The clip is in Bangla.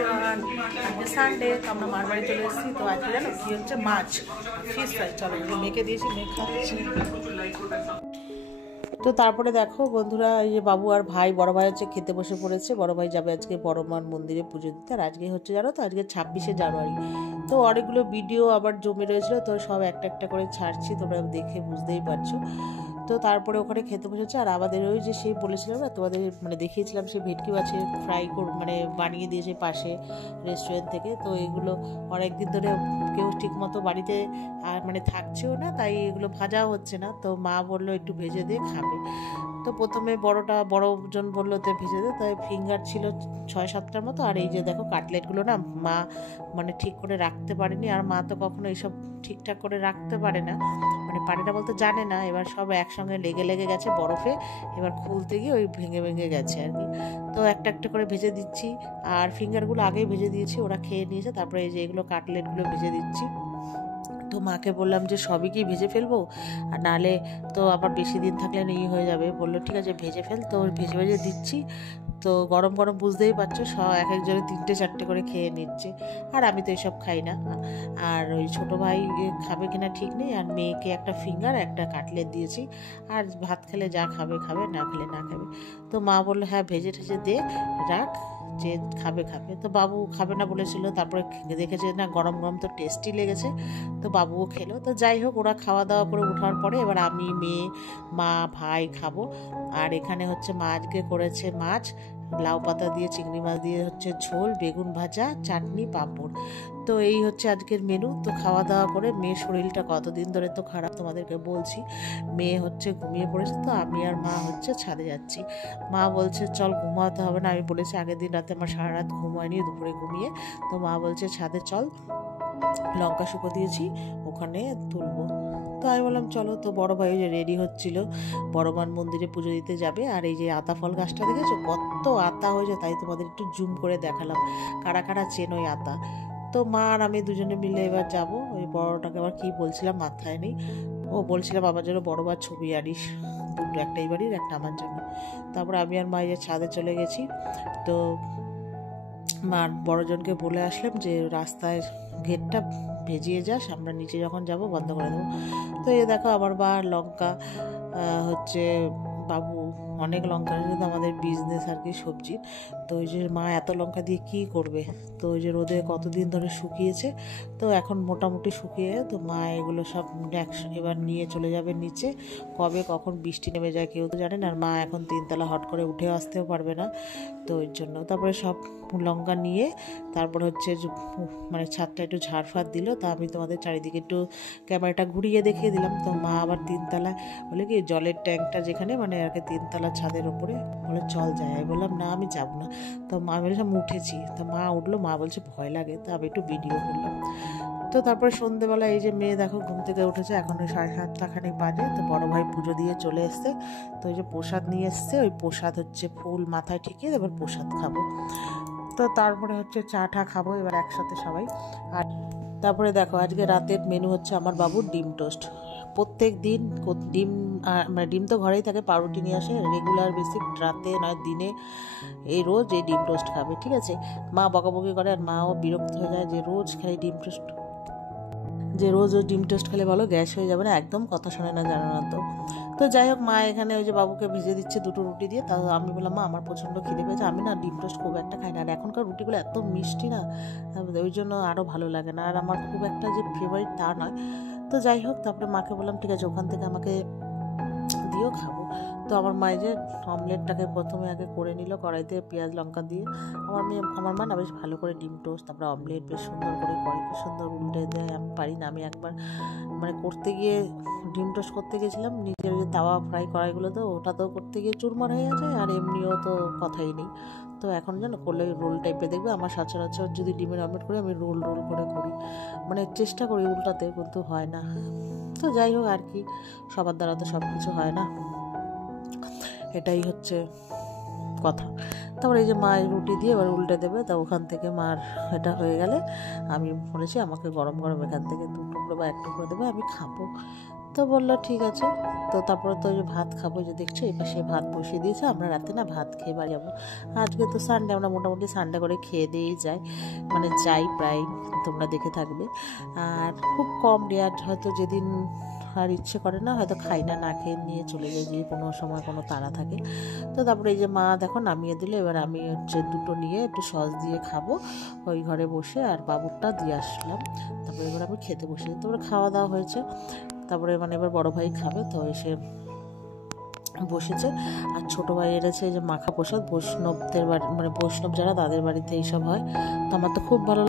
এভরিওয়ান, আজকে সানডে, তো আমরা মার বাড়ি চলে এসেছি। তো আজকে জানো কি হচ্ছে, মাছ, ফিশ ফ্রাই। চলো মেয়েকে দিয়েছি, মেয়ে খাচ্ছি। তো তারপরে দেখো বন্ধুরা, এই যে বাবু আর ভাই, বড় ভাই হচ্ছে খেতে বসে পড়েছে। বড় ভাই যাবে আজকে বড় মার মন্দিরে পুজো দিতে। আর আজকে হচ্ছে জানো তো, আজকে 26শে জানুয়ারি। তো অনেকগুলো ভিডিও আবার জমে রয়েছিল, তো সব একটা একটা করে ছাড়ছি, তোমরা দেখে বুঝতেই পারছো। তো তারপরে ওখানে খেতে বসেছে। আর আমাদের ওই যে সেই বলেছিলাম না তোমাদের, মানে দেখিয়েছিলাম, সেই ভেটকি মাছের ফ্রাই মানে বানিয়ে দিয়েছে পাশে রেস্টুরেন্ট থেকে। তো এগুলো অনেকদিন ধরে কেউ ঠিক মতো বাড়িতে আর মানে থাকছেও না, তাই এগুলো ভাজাও হচ্ছে না। তো মা বললো একটু ভেজে দিয়ে খাবে। তো প্রথমে বড়জন বললো তো ভেজে দে, তাই ফিঙ্গার ছিল 6-7টার মতো। আর এই যে দেখো কাটলেটগুলো না মা মানে ঠিক করে রাখতে পারেনি। আর মা তো কখনো এইসব ঠিকঠাক করে রাখতে পারে না, মানে পারে না বলতে জানে না। এবার সব একসঙ্গে লেগে লেগে গেছে বরফে, এবার খুলতে গিয়ে ওই ভেঙে ভেঙে গেছে আর কি। তো একটা একটা করে ভেজে দিচ্ছি। আর ফিঙ্গারগুলো আগেই ভেজে দিয়েছি, ওরা খেয়ে নিয়েছে। তারপরে এই যে এগুলো কাটলেটগুলো ভেজে দিচ্ছি। তো মাকে বললাম যে সবই কি ভেজে ফেলবো, আর নাহলে তো আবার বেশি দিন থাকলে নেই হয়ে যাবে। বললো ঠিক আছে ভেজে ফেল। তো ভেজে ভেজে দিচ্ছি। তো গরম গরম বুঝতেই পারছো, সব এক একজনে 3-4টে করে খেয়ে নিচ্ছে। আর আমি তো এসব খাই না। আর ওই ছোটো ভাই খাবে কিনা ঠিক নেই। আর মেয়েকে একটা ফিঙ্গার একটা কাটলেট দিয়েছি। আর ভাত খেলে যা খাবে খাবে, না খেলে না খাবে। তো মা বললো হ্যাঁ ভেজে ঠেজে দে, রাখ, যে খাবে খাবে। তো বাবু খাবে না বলেছিল, তারপরে দেখেছে না গরম গরম তো টেস্টি লেগেছে, তো বাবুও খেলো। তো যাই হোক, ওরা খাওয়া দাওয়া করে ওঠার পরে এবার আমি, মেয়ে, মা, ভাই খাবো। আর এখানে হচ্ছে মা আজকে করেছে মাছ, লাউ পাতা দিয়ে, চিংড়ি মাছ দিয়ে হচ্ছে ঝোল, বেগুন ভাজা, চাটনি, পাঁপড়। তো এই হচ্ছে আজকের মেনু। তো খাওয়া দাওয়া করে মেয়ের শরীরটা কতদিন ধরে তো খারাপ তোমাদেরকে বলছি, মেয়ে হচ্ছে ঘুমিয়ে পড়েছে। তো আমি আর মা হচ্ছে ছাদে যাচ্ছি। মা বলছে চল, ঘুমাতে হবে না। আমি বলেছি আগের দিন রাতে আমার সারা রাত ঘুম হয়নি, দুপুরে ঘুমিয়ে। তো মা বলছে ছাদে চল, লঙ্কা শুকো দিয়েছি, ওখানে তুলবো। তো আমি বললাম চলো। তো বড় ভাই যে রেডি হচ্ছিল, বড় মার মন্দিরে পুজো দিতে যাবে। আর এই যে আতা ফল গাছটা দেখেছো কত আতা হয়েছে, তাই তোমাদের একটু জুম করে দেখালাম, কারা কারা চেন ওই আতা। তো মা আর আমি দুজনে মিলে এবার যাব। ওই বড়টাকে আবার কি বলছিলাম মাথায় নেই, ও বলছিলাম বাবার জন্য বড় বার ছবি আনিস, দুটো, একটা এই বাড়ির একটা আমার জন্য। তারপর আমি আর মা এই ছাদে চলে গেছি। তো মা বড়জনকে বলে আসলাম যে রাস্তায় গেটটা ভেজিয়ে যাস, আমরা নিচে যখন যাব বন্ধ করে দেবো। তো এই দেখো আমার বা লঙ্কা হচ্ছে, বাবু অনেক লঙ্কা, কিন্তু আমাদের বিজনেস আর কি সবজির। তো ওই যে মা এত লঙ্কা দিয়ে কী করবে, তো ওই যে রোদে কতদিন ধরে শুকিয়েছে, তো এখন মোটামুটি শুকিয়ে, তো মা এগুলো সব এবার নিয়ে চলে যাবে নিচে। কবে কখন বৃষ্টি নেমে যায় কেউ তো জানে না। আর মা এখন 3তলা হট করে উঠে আসতেও পারবে না, তো ওই জন্য। তারপরে সব লঙ্কা নিয়ে তারপর হচ্ছে মানে ছাদটা একটু ঝাড়ফাড় দিল। তা আমি তোমাদের চারিদিকে একটু ক্যামেরাটা ঘুরিয়ে দেখিয়ে দিলাম। তো মা আবার 3তলায় বলে কি জলের ট্যাঙ্কটা যেখানে, মানে আর কি 3তলা ছাদের ওপরে, বলে চল যাই। আমি বললাম না আমি যাবো না। তো মা বলেছে আমি উঠেছি। তো মা উঠলো, মা বলছে ভয় লাগে। তো আমি একটু ভিডিও করলাম। তো তারপরে সন্ধ্যেবেলা এই যে মেয়ে দেখো ঘুম থেকে উঠেছে, এখন ওই 7:30টা খানিক বাজে। তো বড় ভাই পুজো দিয়ে চলে এসছে। তো ওই যে প্রসাদ নিয়ে এসছে, ওই প্রসাদ হচ্ছে ফুল মাথায় ঠেকিয়ে এবার প্রসাদ খাবো। তো তারপরে হচ্ছে চা টা খাবো এবার একসাথে সবাই। আর তারপরে দেখো আজকে রাতের মেনু হচ্ছে আমার বাবুর ডিম টোস্ট। প্রত্যেক দিন ডিম, মানে ডিম তো ঘরেই থাকে, পাউরুটি নিয়ে আসে রেগুলার বেসিক, রাতে নয় দিনে, এই রোজ এই ডিম টোস্ট খাবে, ঠিক আছে। মা বকাবকি করে, আর মাও বিরক্ত হয়ে যায় যে রোজ খাই ডিম টোস্ট, যে রোজ ও ডিম টোস্ট খেলে বলো গ্যাস হয়ে যাবে না, একদম কথা শোনে না, জানো না তো। তো যাই হোক, মা এখানে ওই যে বাবুকে ভিজে দিচ্ছে 2টো রুটি দিয়ে। তাও আমি বললাম মা আমার প্রচণ্ড খিদে পেয়েছে, আমি না ডিম টোস্ট খুব একটা খাই না। আর এখনকার রুটিগুলো এত মিষ্টি না, ওই জন্য আরও ভালো লাগে না। আর আমার খুব একটা যে ফেভারিট তা নয়। তো যাই হোক, তারপরে মাকে বললাম ঠিক আছে ওখান থেকে আমাকে দিয়েও খাবো। তো আমার মা যে অমলেটটাকে প্রথমে আগে করে নিল কড়াইতে পেঁয়াজ লঙ্কা দিয়ে। আমার মা না বেশ ভালো করে ডিম টোস্ট তারপরে অমলেট বেশ সুন্দর করে করে, কি সুন্দর উল্টে দেয়। আমি পারি না। আমি একবার মানে করতে গিয়ে, ডিম টোস্ট করতে গেছিলাম, নিজের যে তাওয়া ফ্রাই কড়াইগুলো, তো ওটাতেও করতে গিয়ে চুরমার হয়ে যায়। আর এমনিও তো কথাই নেই। তো এখন যেন করলে রোল টাইপের দেখবে, আমার সচরাচর যদি ডিমের অমলেট করি আমি রোল রোল করে করি, মানে চেষ্টা করি উল্টাতে, কিন্তু হয় না। তো যাই হোক আর কি, সবার দ্বারা তো সব কিছু হয় না, এটাই হচ্ছে কথা। তারপরে এই যে মা রুটি দিয়ে এবার উল্টে দেবে। তা ওখান থেকে মার এটা হয়ে গেলে আমি বলেছি আমাকে গরম গরম এখান থেকে 2 টুকরো বা 1 টুকরো দেবে, আমি খাবো। তো বললো ঠিক আছে। তো তারপরে তো ওই যে ভাত খাবো, যে দেখছো এই পাশে ভাত বসিয়ে দিয়েছে, আমরা রাতে না ভাত খেয়ে বাড়ি যাবো। আজকে তো সানডে, আমরা মোটামুটি সানডে করে খেয়ে দিয়েই যাই, মানে যাই প্রায়, তোমরা দেখে থাকবে। আর খুব কম রেয়ার, হয়তো যেদিন আর ইচ্ছে করে না হয়তো খাই না, না খেয়ে নিয়ে চলে যাই, যদি কোনো সময় কোনো তাড়া থাকে। তো তারপরে এই যে মা দেখো নামিয়ে দিল, এবার আমি হচ্ছে দুটো নিয়ে একটু সস দিয়ে খাবো ওই ঘরে বসে, আর বাবুরটা দিয়ে আসলাম। তারপরে এবার আমি খেতে বসে, তারপরে খাওয়া দাওয়া হয়েছে। তারপরে মানে এবার বড় ভাই খাবে, তো এসে বসেছে। আর ছোটো ভাই এনেছে এই যে মাখা প্রসাদ, বৈষ্ণবদের বাড়ি, মানে বৈষ্ণব যারা তাদের বাড়িতে এইসব হয়। তো আমার তো খুব ভালো